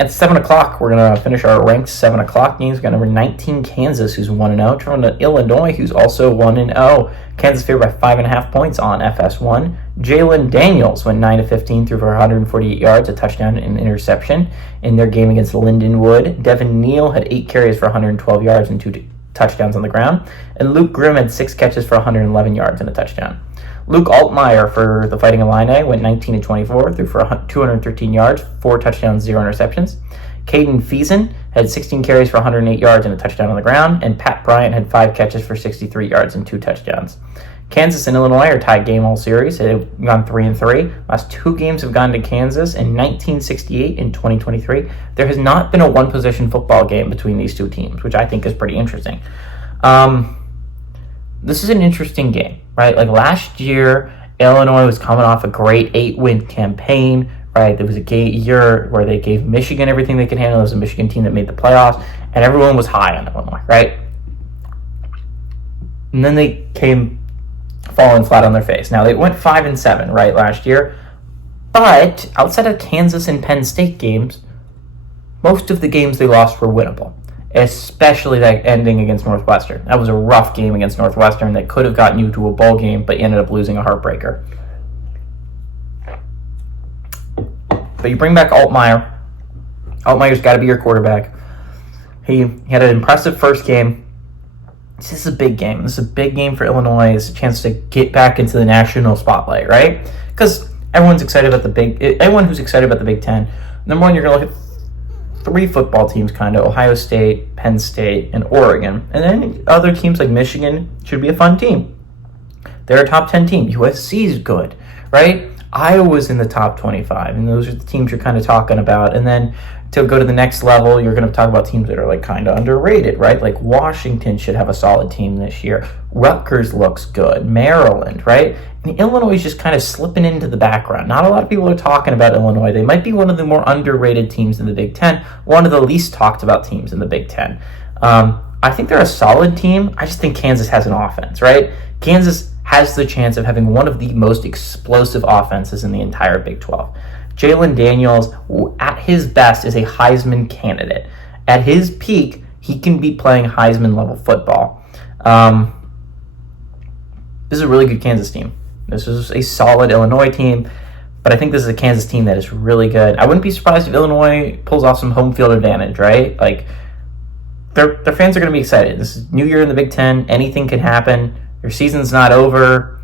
At 7 o'clock, we're going to finish our ranked 7 o'clock games. We've got number 19, Kansas, who's 1-0. Traveling to Illinois, who's also 1-0. Kansas favored by 5.5 points on FS1. Jalen Daniels went 9-15, threw for 148 yards, a touchdown, and an interception in their game against Lindenwood. Devin Neal had 8 carries for 112 yards and 2 touchdowns on the ground. And Luke Grimm had 6 catches for 111 yards and a touchdown. Luke Altmaier for the Fighting Illini went 19-24, threw for 213 yards, 4 touchdowns, 0 interceptions. Caden Feason had 16 carries for 108 yards and a touchdown on the ground, and Pat Bryant had 5 catches for 63 yards and 2 touchdowns. Kansas and Illinois are tied game all series. They've gone 3-3. Last 2 games have gone to Kansas in 1968 and 2023. There has not been a one-possession football game between these two teams, which I think is pretty interesting. This is an interesting game, right? Like last year, Illinois was coming off a great 8-win campaign, right? There was a year where they gave Michigan everything they could handle. It was a Michigan team that made the playoffs, and everyone was high on Illinois, right? And then they came falling flat on their face. Now, they went 5-7, right, last year, but outside of Kansas and Penn State games, most of the games they lost were winnable. Especially that ending against Northwestern. That was a rough game against Northwestern that could have gotten you to a bowl game, but you ended up losing a heartbreaker. But you bring back Altmaier. Altmaier's got to be your quarterback. He had an impressive first game. This is a big game. This is a big game for Illinois. It's a chance to get back into the national spotlight, right? Because everyone's excited about everyone who's excited about the Big Ten. Number one, you're going to look at 3 football teams, kind of Ohio State, Penn State, and Oregon. And then other teams like Michigan should be a fun team. They're a top 10 team. USC is good, right? Iowa's in the top 25, and those are the teams you're kind of talking about. And then to go to the next level, you're going to talk about teams that are like kind of underrated, right? Like Washington should have a solid team this year. Rutgers looks good. Maryland, right? And Illinois is just kind of slipping into the background. Not a lot of people are talking about Illinois. They might be one of the more underrated teams in the Big Ten, one of the least talked about teams in the Big Ten. I think they're a solid team. I just think Kansas has an offense, right? Kansas has the chance of having one of the most explosive offenses in the entire Big 12. Jalen Daniels, at his best, is a Heisman candidate. At his peak, he can be playing Heisman-level football. This is a really good Kansas team. This is a solid Illinois team, but I think this is a Kansas team that is really good. I wouldn't be surprised if Illinois pulls off some home field advantage, right? Like, their fans are going to be excited. This is New Year in the Big Ten. Anything can happen. Their season's not over.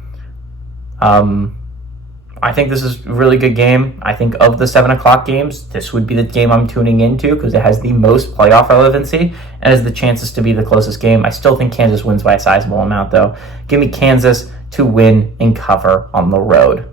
I think this is a really good game. I think of the 7 o'clock games, this would be the game I'm tuning into because it has the most playoff relevancy and has the chances to be the closest game. I still think Kansas wins by a sizable amount, though. Give me Kansas to win and cover on the road.